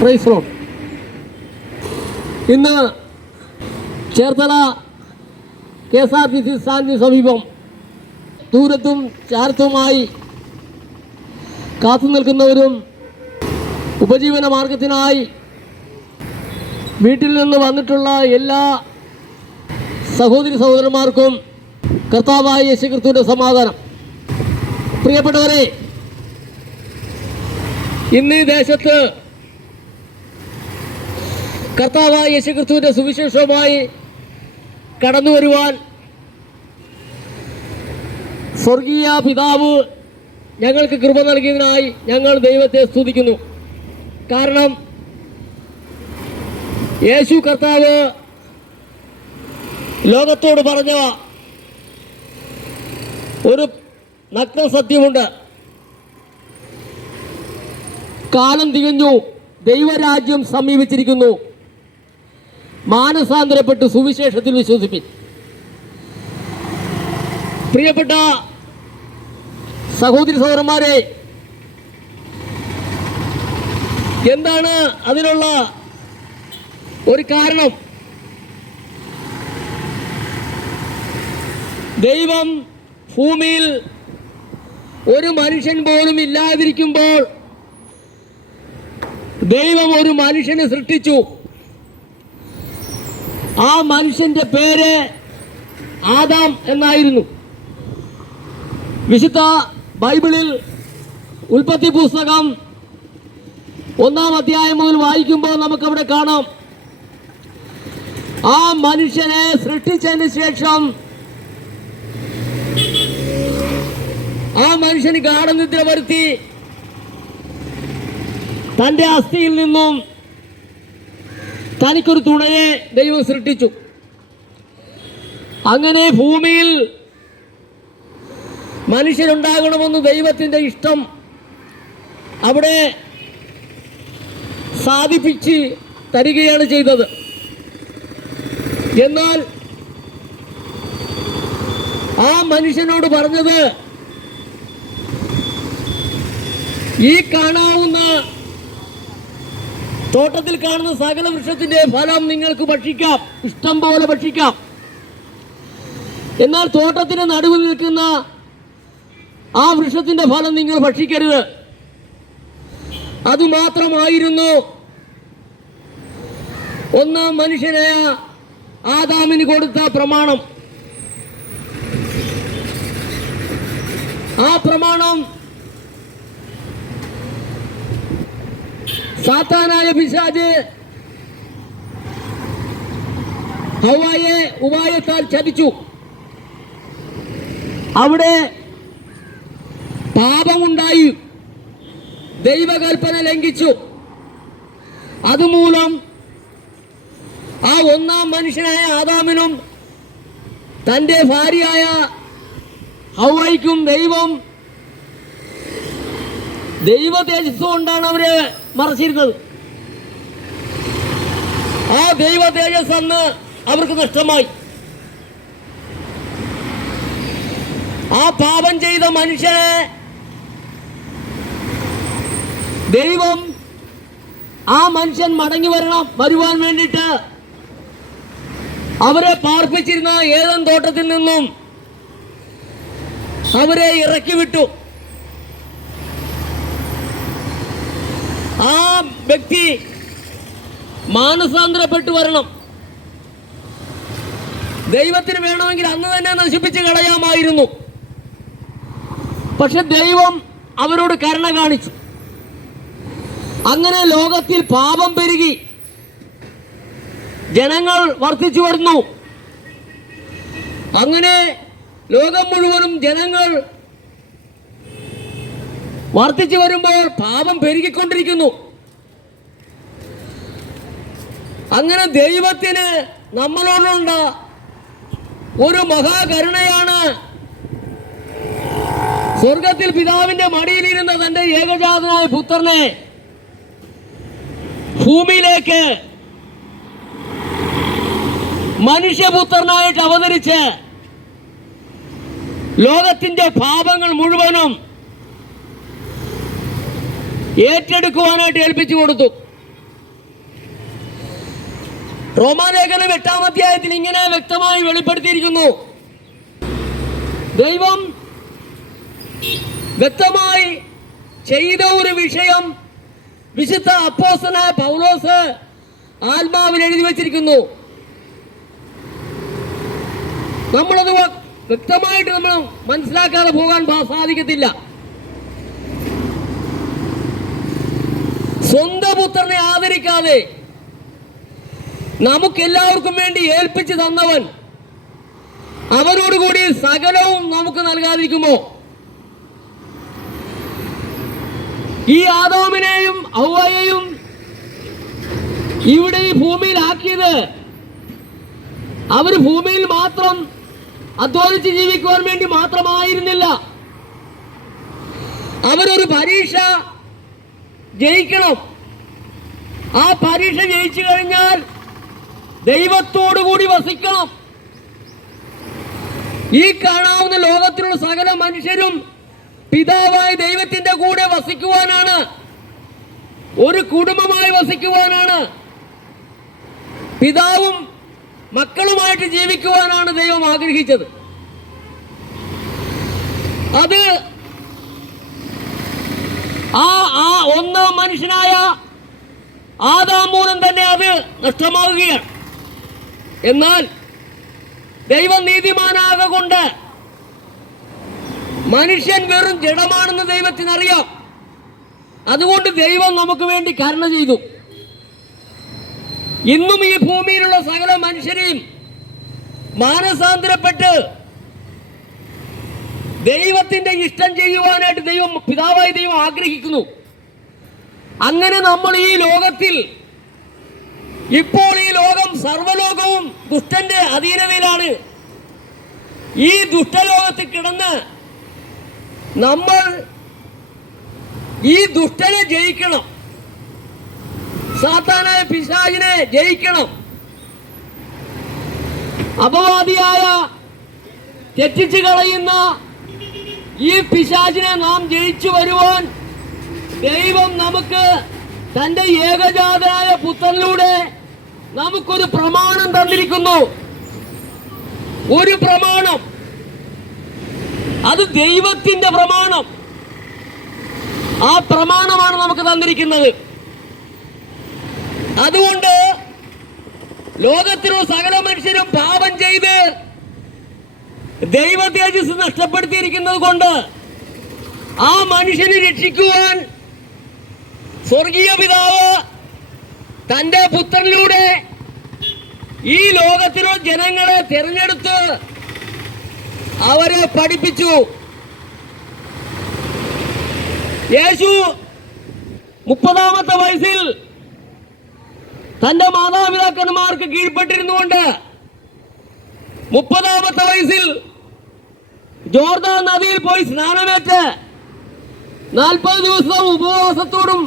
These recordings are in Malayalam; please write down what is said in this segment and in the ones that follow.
Praise Lord. ഇന്ന് ചേർത്തല KSRTC സ്റ്റാൻഡിന് സമീപം ദൂരത്തും ചാരത്തുമായി കാത്തു നിൽക്കുന്നവരും ഉപജീവന മാർഗത്തിനായി വീട്ടിൽ നിന്ന് വന്നിട്ടുള്ള എല്ലാ സഹോദരി സഹോദരന്മാർക്കും കർത്താവായ യേശുക്രിസ്തുവിന്റെ സമാധാനം. പ്രിയപ്പെട്ടവരെ, ഇന്ന് ഈ ദേശത്ത് കർത്താവായ യേശുക്രിസ്തുവിന്റെ സുവിശേഷവുമായി കടന്നു വരുവാൻ സ്വർഗീയ പിതാവ് ഞങ്ങൾക്ക് കൃപ നൽകിയതിനായി ഞങ്ങൾ ദൈവത്തെ സ്തുതിക്കുന്നു. കാരണം യേശു കർത്താവ് ലോകത്തോട് പറഞ്ഞ ഒരു നഗ്ന സത്യമുണ്ട്. കാലം തികഞ്ഞു, ദൈവരാജ്യം സമീപിച്ചിരിക്കുന്നു, മാനസാന്തരപ്പെട്ട് സുവിശേഷത്തിൽ വിശ്വസിപ്പിൻ. പ്രിയപ്പെട്ട സഹോദരി സഹോദരന്മാരെ, എന്താണ് അതിനുള്ള ഒരു കാരണം? ദൈവം ഭൂമിയിൽ ഒരു മനുഷ്യൻ പോലും ഇല്ലാതിരിക്കുമ്പോൾ ദൈവം ഒരു മനുഷ്യനെ സൃഷ്ടിച്ചു. ആ മനുഷ്യന്റെ പേര് ആദാം എന്നായിരുന്നു. വിശുദ്ധ ബൈബിളിൽ ഉൽപ്പത്തി പുസ്തകം 1-ാം അധ്യായം മുതൽ വായിക്കുമ്പോൾ നമുക്കവിടെ കാണാം, ആ മനുഷ്യനെ സൃഷ്ടിച്ചതിന് ശേഷം ആ മനുഷ്യന് ഗാഢനിദ്ര വരുത്തി തൻ്റെ അസ്ഥിയിൽ നിന്നും തനിക്കൊരു തുണയെ ദൈവം സൃഷ്ടിച്ചു. അങ്ങനെ ഭൂമിയിൽ മനുഷ്യരുണ്ടാകണമെന്ന് ദൈവത്തിൻ്റെ ഇഷ്ടം അവിടെ സാധിപ്പിച്ച് തരികയാണ് ചെയ്തത്. എന്നാൽ ആ മനുഷ്യനോട് പറഞ്ഞത്, ഈ കാണാവുന്ന തോട്ടത്തിൽ കാണുന്ന സകല വൃക്ഷത്തിന്റെ ഫലം നിങ്ങൾക്ക് ഭക്ഷിക്കാം, ഇഷ്ടം പോലെ ഭക്ഷിക്കാം. എന്നാൽ തോട്ടത്തിന് നടുവിൽ നിൽക്കുന്ന ആ വൃക്ഷത്തിന്റെ ഫലം നിങ്ങൾ ഭക്ഷിക്കരുത്. അതുമാത്രമായിരുന്നു ഒന്നാം മനുഷ്യനായ ആദാമിന് കൊടുത്ത പ്രമാണം. ആ പ്രമാണം സാത്താനായ പിശാച് ഹവ്വായെ ഉപായത്താൽ ചതിച്ചു. അവിടെ പാപമുണ്ടായി, ദൈവകൽപ്പന ലംഘിച്ചു. അതുമൂലം ആ ഒന്നാം മനുഷ്യനായ ആദാമിനും തൻ്റെ ഭാര്യയായ ഹവ്വായ്ക്കും ദൈവ തേജസ് കൊണ്ടാണ് അവര് മറച്ചിരുന്നത്. ആ ദൈവ തേജസ് അന്ന് അവർക്ക് നഷ്ടമായി. ആ പാപം ചെയ്ത മനുഷ്യനെ ദൈവം ആ മനുഷ്യൻ മടങ്ങി വരുവാൻ വേണ്ടിയിട്ട് അവരെ പാർപ്പിച്ചിരുന്ന ഏദൻ തോട്ടത്തിൽ നിന്നും അവരെ ഇറക്കി വിട്ടു. ആ വ്യക്തി മാനസാന്തരപ്പെട്ടു വരണം. ദൈവത്തിന് വേണമെങ്കിൽ അന്ന് തന്നെ നശിപ്പിച്ച് കളയാമായിരുന്നു. പക്ഷെ ദൈവം അവരോട് കരുണ കാണിച്ചു. അങ്ങനെ ലോകത്തിൽ പാപം പെരുകി, ജനങ്ങൾ വർദ്ധിച്ചു വരുന്നു. അങ്ങനെ ലോകം മുഴുവനും ജനങ്ങൾ വർദ്ധിച്ചു വരുമ്പോൾ പാപം പെരുകിക്കൊണ്ടിരിക്കുന്നു. അങ്ങനെ ദൈവത്തിന് നമ്മളോടുള്ള ഒരു മഹാകരുണയാണ് സ്വർഗത്തിൽ പിതാവിന്റെ മടിയിലിരുന്ന തന്റെ ഏകജാതനായ പുത്രനെ ഭൂമിയിലേക്ക് മനുഷ്യപുത്രനായിട്ട് അവതരിച്ച് ലോകത്തിന്റെ പാപങ്ങൾ മുഴുവനും ഏറ്റെടുക്കുവാനായിട്ട് ഏൽപ്പിച്ചു കൊടുത്തു. റോമാലേഖനം 8-ാം അധ്യായത്തിൽ ഇങ്ങനെ വ്യക്തമായി വെളിപ്പെടുത്തിയിരിക്കുന്നു. ദൈവം വ്യക്തമായി ചെയ്ത ഒരു വിഷയം വിശുദ്ധ അപ്പോസ്തലനായ പൗലോസ് ആത്മാവിൽ എഴുതി വച്ചിരിക്കുന്നു. നമ്മളത് വ്യക്തമായിട്ട് നമ്മൾ മനസ്സിലാക്കാതെ പോകാൻ സാധിക്കത്തില്ല. സ്വന്തം പുത്രനെ ആദരിക്കാതെ നമുക്കെല്ലാവർക്കും വേണ്ടി ഏൽപ്പിച്ചു തന്നവൻ അവരോടുകൂടി സകലവും നമുക്ക് നൽകാതിരിക്കുമോ? ഈ ആദാമിനെയും ഹവ്വയെയും ഇവിടെ ഈ ഭൂമിയിൽ ആക്കിയത് അവർ ഭൂമിയിൽ മാത്രം അധ്വാനിച്ച് ജീവിക്കുവാൻ വേണ്ടി മാത്രമായിരുന്നില്ല. അവരൊരു പരീക്ഷ ജയിക്കണം. ആ പരീക്ഷ ജയിച്ചു കഴിഞ്ഞാൽ ദൈവത്തോടു കൂടി വസിക്കണം. ഈ കാണാവുന്ന ലോകത്തിലുള്ള സകല മനുഷ്യരും പിതാവായ ദൈവത്തിന്റെ കൂടെ വസിക്കുവാനാണ്, ഒരു കുടുംബമായി വസിക്കുവാനാണ്, പിതാവും മക്കളുമായിട്ട് ജീവിക്കുവാനാണ് ദൈവം ആഗ്രഹിച്ചത്. അത് ആ ഒന്നാം മനുഷ്യനായ ആദാം മൂലം തന്നെ അത് നഷ്ടമാവുകയാണ്. എന്നാൽ ദൈവം നീതിമാനാകൊണ്ട് മനുഷ്യൻ വെറും ജഡമാണെന്ന് ദൈവത്തിനറിയാം. അതുകൊണ്ട് ദൈവം നമുക്ക് വേണ്ടി കരുണ ചെയ്തു. ഇന്നും ഈ ഭൂമിയിലുള്ള സകല മനുഷ്യരെയും മാനസാന്തരപ്പെട്ട് ദൈവത്തിന്റെ ഇഷ്ടം ചെയ്യുവാനായിട്ട് പിതാവായ ദൈവം ആഗ്രഹിക്കുന്നു. അങ്ങനെ നമ്മൾ ഈ ലോകത്തിൽ, ഇപ്പോൾ ഈ ലോകം സർവ്വലോകവും ദുഷ്ടന്റെ അധീനതയിലാണ്. ഈ ദുഷ്ടലോകത്തിൽ കിടന്ന് നമ്മൾ ഈ ദുഷ്ടനെ ജയിക്കണം, സാത്താനായ പിശാചിനെ ജയിക്കണം. അപവാദിയായ തെറ്റിച്ചു കളയുന്ന ഈ പിശാചിനെ നാം ജയിച്ചു വരുവാൻ ദൈവം നമുക്ക് തന്റെ ഏകജാതനായ പുത്രനിലൂടെ നമുക്കൊരു പ്രമാണം തന്നിരിക്കുന്നു. ഒരു പ്രമാണം, അത് ദൈവത്തിന്റെ പ്രമാണം. ആ പ്രമാണമാണ് നമുക്ക് തന്നിരിക്കുന്നത്. അതുകൊണ്ട് ലോകത്തിലുള്ള സകല മനുഷ്യരും പാപം ചെയ്ത് ദൈവ തേജസ് നഷ്ടപ്പെടുത്തിയിരിക്കുന്നത് കൊണ്ട് ആ മനുഷ്യനെ രക്ഷിക്കുവാൻ സ്വർഗീയ പിതാവ് തന്റെ പുത്രനിലൂടെ ഈ ലോകത്തിലുള്ള ജനങ്ങളെ തിരഞ്ഞെടുത്ത് അവരെ പഠിപ്പിച്ചു. യേശു 30-ാമത്തെ വയസ്സിൽ തന്റെ മാതാപിതാക്കന്മാർക്ക് കീഴ്പ്പെട്ടിരുന്നുകൊണ്ട് 30-ാമത്തെ വയസ്സിൽ ജോർദാൻ നദിയിൽ പോയി സ്നാനമേറ്റ് 40 ദിവസം ഉപവാസത്തോടും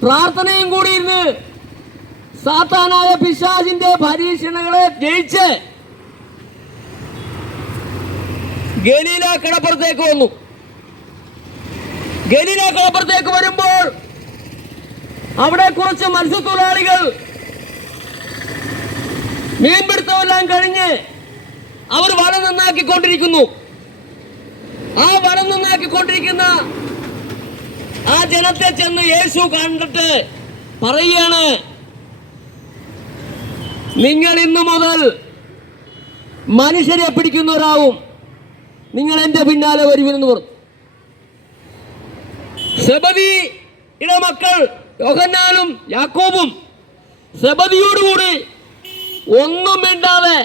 പ്രാർത്ഥനയും കൂടിയിരുന്ന് സാത്താനായ പിശാചിന്റെ പരീക്ഷണങ്ങളെ ജയിച്ച് ഗലീല കടപ്പുറത്തേക്ക് വന്നു. ഗലീല കടപ്പുറത്തേക്ക് വരുമ്പോൾ അവിടെ കുറച്ച് മത്സ്യത്തൊഴിലാളികൾ മീൻപിടുത്തമെല്ലാം കഴിഞ്ഞ് അവർ വല നന്നാക്കിക്കൊണ്ടിരിക്കുന്നു. ആ വല നന്നാക്കിക്കൊണ്ടിരിക്കുന്ന ആ ജനത്തെ ചെന്ന് യേശു കണ്ടിട്ട് പറയുകയാണ്, നിങ്ങൾ ഇന്നു മുതൽ മനുഷ്യരെ പിടിക്കുന്നവരാവും, നിങ്ങൾ എന്റെ പിന്നാലെ വരുമെന്ന് പറഞ്ഞു. സെബദിയുടെ മക്കൾ യോഹന്നാനും യാക്കോബും സെബദിയോടുകൂടി ഒന്നും മിണ്ടാതെ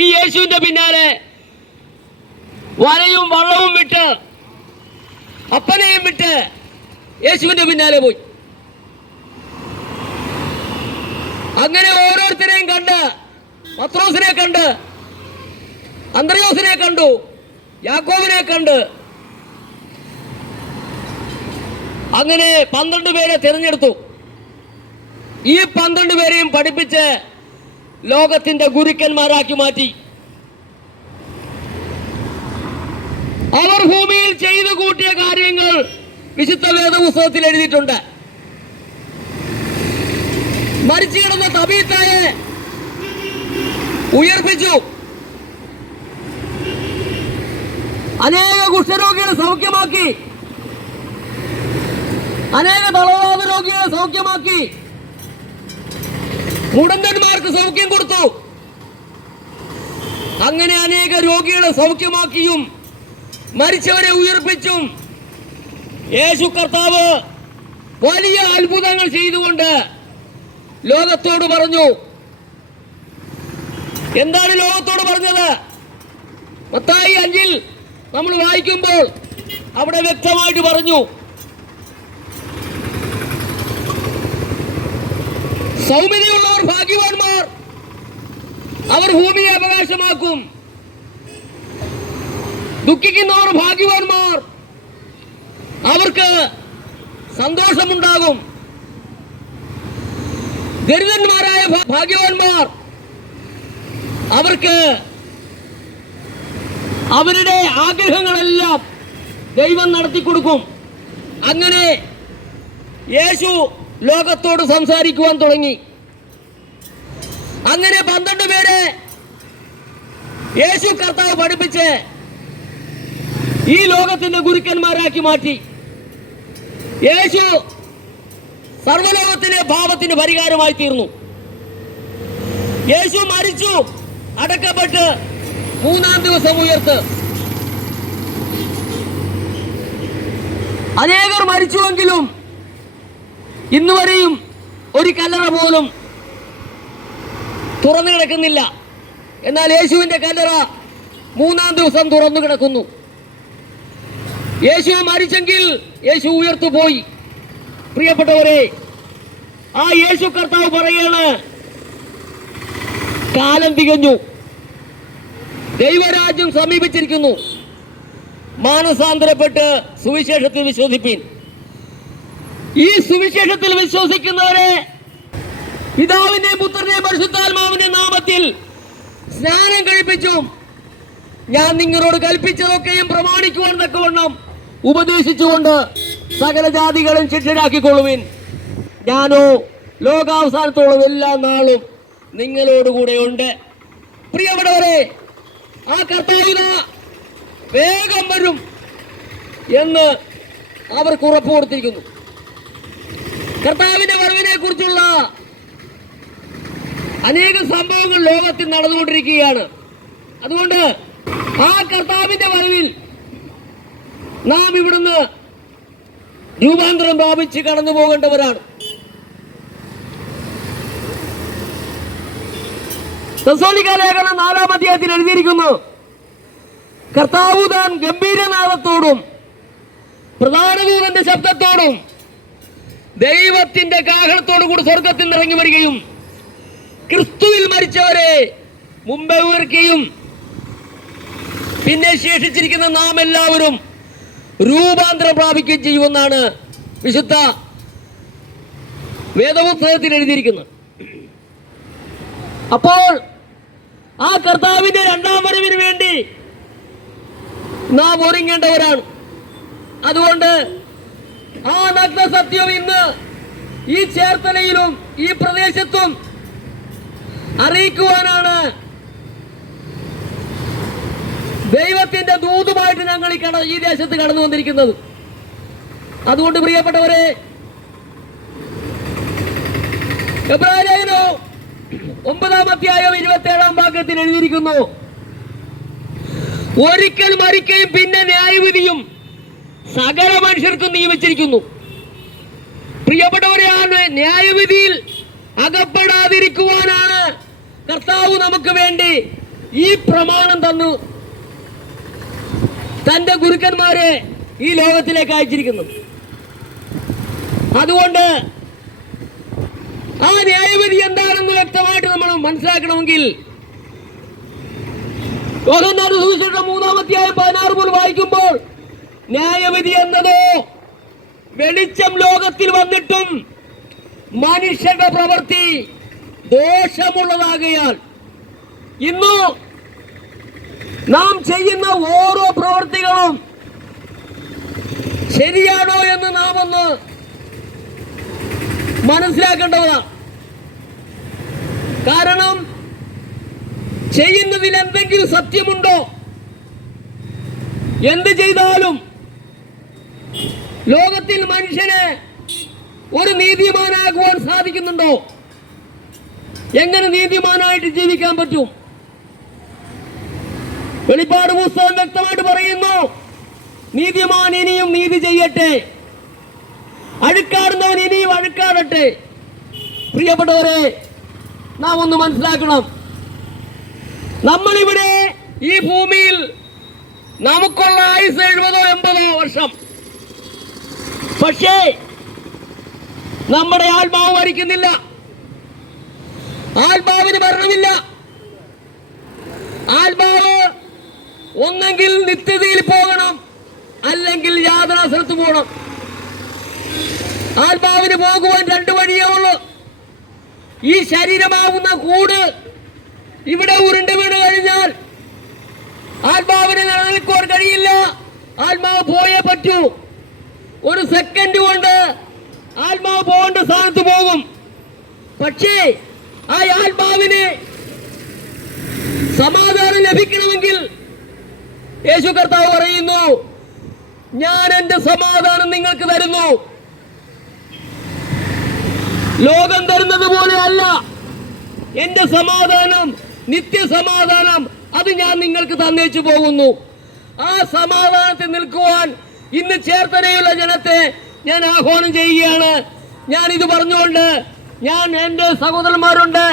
ഈ യേശുവിന്റെ പിന്നാലെ വലയും വള്ളവും വിട്ട് അപ്പനെയും വിട്ട് യേശുവിന്റെ പിന്നാലെ പോയി. അങ്ങനെ ഓരോരുത്തരെയും കണ്ട്, പത്രോസിനെ കണ്ട്, അന്ത്രയോസിനെ കണ്ടു, യാക്കോബിനെ കണ്ട്, അങ്ങനെ 12 പേരെ തിരഞ്ഞെടുത്തു. ഈ 12 പേരെയും പഠിപ്പിച്ച് ലോകത്തിന്റെ ഗുരുക്കന്മാരാക്കി മാറ്റി. അവർ ഭൂമിയിൽ ചെയ്തു കൂട്ടിയ കാര്യങ്ങൾ വിശുദ്ധ വേദപുസ്തകത്തിൽ എഴുതിയിട്ടുണ്ട്. മരിച്ചു കിടന്ന തബീത്തായെ ഉയർപ്പിച്ചു. അനേക കുഷ്ഠരോഗികളെ സൗഖ്യമാക്കി, അനേക തളവാദ രോഗികളെ സൗഖ്യമാക്കി, മുടന്തന്മാർക്ക് സൗഖ്യം കൊടുത്തു. അങ്ങനെ അനേക രോഗികളെ സൗഖ്യമാക്കിയും മരിച്ചവരെ ഉയർപ്പിച്ചും യേശു കർത്താവ് വലിയ അത്ഭുതങ്ങൾ ചെയ്തുകൊണ്ട് ലോകത്തോട് പറഞ്ഞു. എന്താണ് ലോകത്തോട് പറഞ്ഞത്? മത്തായി 5 നമ്മൾ വായിക്കുമ്പോൾ അവിടെ വ്യക്തമായിട്ട് പറഞ്ഞു, സൗമ്യതയുള്ളവർ ഭാഗ്യവാന്മാർ, അവർ ഭൂമിയെ അവകാശമാക്കും. ദുഃഖിക്കുന്നവർ ഭാഗ്യവാന്മാർ, അവർക്ക് സന്തോഷമുണ്ടാകും. ദരിദ്രന്മാരായ ഭാഗ്യവാന്മാർ, അവർക്ക് അവരുടെ ആഗ്രഹങ്ങളെല്ലാം ദൈവം നടത്തിക്കൊടുക്കും. അങ്ങനെ യേശു ലോകത്തോട് സംസാരിക്കുവാൻ തുടങ്ങി. അങ്ങനെ 12 പേരെ യേശു കർത്താവ് പഠിപ്പിച്ച് ഈ ലോകത്തിന്റെ ഗുരുക്കന്മാരാക്കി മാറ്റി. യേശു സർവ്വലോകത്തിലെ പാപത്തിന് പരിഹാരമായി തീർന്നു. യേശു മരിച്ചു, അടക്കപ്പെട്ട് 3-ാം ദിവസം ഉയർത്ത്. അനേകർ മരിച്ചുവെങ്കിലും ഇന്നുവരെയും ഒരു കല്ലറ പോലും തുറന്നു കിടക്കുന്നില്ല. എന്നാൽ യേശുവിന്റെ കല്ലറ 3-ാം ദിവസം തുറന്നു കിടക്കുന്നു. യേശു മരിച്ചെങ്കിൽ യേശു ഉയർത്തുപോയി. പ്രിയപ്പെട്ടവരെ, ആ യേശു കർത്താവ് പറയാണ്, കാലം തികഞ്ഞു, ദൈവരാജ്യം സമീപിച്ചിരിക്കുന്നു, മാനസാന്തരപ്പെട്ട് സുവിശേഷത്തിൽ വിശ്വസിപ്പീൻ. ഈ സുവിശേഷത്തിൽ വിശ്വസിക്കുന്നവരെ പിതാവിന്റെയും പുത്രന്റെയും പരിശുദ്ധാത്മാവിന്റെയും നാമത്തിൽ സ്നാനം കഴിപ്പിച്ചും ഞാൻ നിങ്ങളോട് കൽപ്പിച്ചതൊക്കെയും പ്രമാണിക്കുവാൻ തക്കവണ്ണം ഉപദേശിച്ചുകൊണ്ട് സകല ജാതികളും ശിഷ്യരാക്കിക്കൊള്ളുവിൻ. ഞാനോ ലോകാവസാനത്തോളം എല്ലാ നാളും നിങ്ങളോടുകൂടെ ഉണ്ട്. പ്രിയപ്പെട്ടവരെ, ആ കർത്താവിന് വേഗം വരും എന്ന് അവർക്ക് ഉറപ്പ് കൊടുത്തിരിക്കുന്നു. കർത്താവിന്റെ വരവിനെ കുറിച്ചുള്ള അനേകം സംഭവങ്ങൾ ലോകത്തിൽ നടന്നുകൊണ്ടിരിക്കുകയാണ്. അതുകൊണ്ട് ആ കർത്താവിന്റെ വരവിൽ നാം ഇവിടുന്ന് രൂപാന്തരം പ്രാപിച്ച് കടന്നു പോകേണ്ടവരാണ്. തെസ്സലോനിക്ക ലേഖനം 4-ാം അധ്യായത്തിൽ എഴുതിയിരിക്കുന്നു, കർത്താവ് താൻ ഗംഭീരനാദത്തോടും പ്രധാന ദൂതന്റെ ശബ്ദത്തോടും ദൈവത്തിന്റെ കാഹളത്തോടു കൂടി സ്വർഗത്തിൽ നിന്ന് ഇറങ്ങി വരികയും ക്രിസ്തുവിൽ മരിച്ചവരെ മുമ്പേ ഉയർക്കുകയും പിന്നെ ശേഷിച്ചിരിക്കുന്ന നാം എല്ലാവരും രൂപാന്തരം പ്രാപിക്കുകയും ചെയ്യുമെന്നാണ് വിശുദ്ധ വേദപുസ്തകത്തിൽ എഴുതിയിരിക്കുന്നത്. അപ്പോൾ ആ കർത്താവിന്റെ 2-ാം വരവിന് വേണ്ടി നാം ഒരുങ്ങേണ്ടവരാണ്. അതുകൊണ്ട് ആ നഗ്ന സത്യം ഇന്ന് ഈ ചേർത്തലയിലും ഈ പ്രദേശത്തും അറിയിക്കുവാനാണ് ദൈവത്തിന്റെ ദൂതുമായിട്ട് ഞങ്ങൾ ഈ ദേശത്ത് കടന്നു വന്നിരിക്കുന്നത്. അതുകൊണ്ട് പ്രിയപ്പെട്ടവരെ, എബ്രായലേഖനം 9-ാം അധ്യായം 27-ാം വാക്യത്തിൽ എഴുതിയിരിക്കുന്നു, ഒരിക്കൽ മരിക്കുകയും പിന്നെ ന്യായവിധിയും സകല മനുഷ്യർക്കും നിയമിച്ചിരിക്കുന്നു. പ്രിയപ്പെട്ടവരെ, ആ ന്യായവിധിയിൽ അകപ്പെടാതിരിക്കുവാനാണ് കർത്താവ് നമുക്ക് വേണ്ടി ഈ പ്രമാണം തന്നു തന്റെ ഗുരുക്കന്മാരെ ഈ ലോകത്തിലേക്ക് അയച്ചിരിക്കുന്നു. അതുകൊണ്ട് ആ ന്യായവിധി എന്താണെന്ന് വ്യക്തമായിട്ട് നമ്മൾ മനസ്സിലാക്കണമെങ്കിൽ യോഹന്നാന്റെ സുവിശേഷം 3-ാം അധ്യായം 16 മുതൽ വായിക്കുമ്പോൾ, ന്യായവിധി എന്നതോ വെളിച്ചം ലോകത്തിൽ വന്നിട്ടും മനുഷ്യന്റെ പ്രവൃത്തി ദോഷമുള്ളതാകയാൽ ഇന്നു നാം ചെയ്യുന്ന ഓരോ പ്രവൃത്തികളും ശരിയാണോ എന്ന് നാം ഒന്ന് മനസ്സിലാക്കേണ്ടതാണ്. കാരണം ചെയ്യുന്നതിൽ എന്തെങ്കിലും സത്യമുണ്ടോ? എന്ത് ചെയ്താലും ലോകത്തിൽ മനുഷ്യന് ഒരു നീതിമാനാകുവാൻ സാധിക്കുന്നുണ്ടോ? എങ്ങനെ നീതിമാനായിട്ട് ജീവിക്കാൻ പറ്റും? വെളിപ്പാട് പുസ്തകം വ്യക്തമായിട്ട് പറയുന്നു, നീതിമാൻ ഇനിയും നീതി ചെയ്യട്ടെ, അഴുക്കാടുന്നവൻ ഇനിയും അഴുക്കാടട്ടെ. പ്രിയപ്പെട്ടവരെ, നാം ഒന്ന് മനസ്സിലാക്കണം, നമ്മളിവിടെ ഈ ഭൂമിയിൽ നമുക്കുള്ള ആയുസ് 70-80 വർഷം. പക്ഷേ നമ്മുടെ ആത്മാവ് മരിക്കുന്നില്ല, ആത്മാവിന് മരണമില്ല. ആത്മാവ് ഒന്നെങ്കിൽ നിത്യതയിൽ പോകണം, അല്ലെങ്കിൽ യാതനാസ്ഥലത്ത് പോകണം. ആത്മാവിന് പോകുവാൻ 2 വഴിയേ ഉള്ളൂ. ഈ ശരീരമാവുന്ന കൂട് ഇവിടെ ഉരുണ്ട് വീണ് കഴിഞ്ഞാൽ ആത്മാവിന് നിലനിൽക്കുവാൻ കഴിയില്ല. ആത്മാവ് പോയേ പറ്റൂ. ഒരു സെക്കൻഡ് കൊണ്ട് ആത്മാവ് പോകേണ്ട സ്ഥാനത്ത് പോകും. പക്ഷേ ആ ആത്മാവിന് സമാധാനം ലഭിക്കണമെങ്കിൽ യേശു കർത്താവ് പറയുന്നു, ഞാൻ എന്റെ സമാധാനം നിങ്ങൾക്ക് തരുന്നു. ലോകം തരുന്നത് പോലെ അല്ല എന്റെ സമാധാനം, നിത്യസമാധാനം, അത് ഞാൻ നിങ്ങൾക്ക് തന്നേച്ചു പോകുന്നു. ആ സമാധാനത്തിൽ നിൽക്കുവാൻ ഇന്ന് ചേർത്തലയുള്ള ജനത്തെ ഞാൻ ആഹ്വാനം ചെയ്യുകയാണ്. ഞാൻ ഇത് പറഞ്ഞുകൊണ്ട് ഞാൻ എൻ്റെ സഹോദരന്മാരുണ്ട്,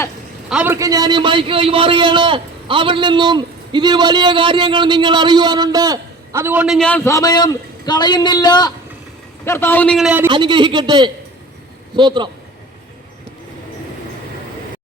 അവർക്ക് ഞാൻ ഈ മൈക്ക് കൈമാറുകയാണ്. അവരിൽ നിന്നും ഇതിൽ വലിയ കാര്യങ്ങൾ നിങ്ങൾ അറിയുവാനുണ്ട്. അതുകൊണ്ട് ഞാൻ സമയം കളയുന്നില്ല. കർത്താവ് നിങ്ങളെ അനുഗ്രഹിക്കട്ടെ. സ്തോത്രം.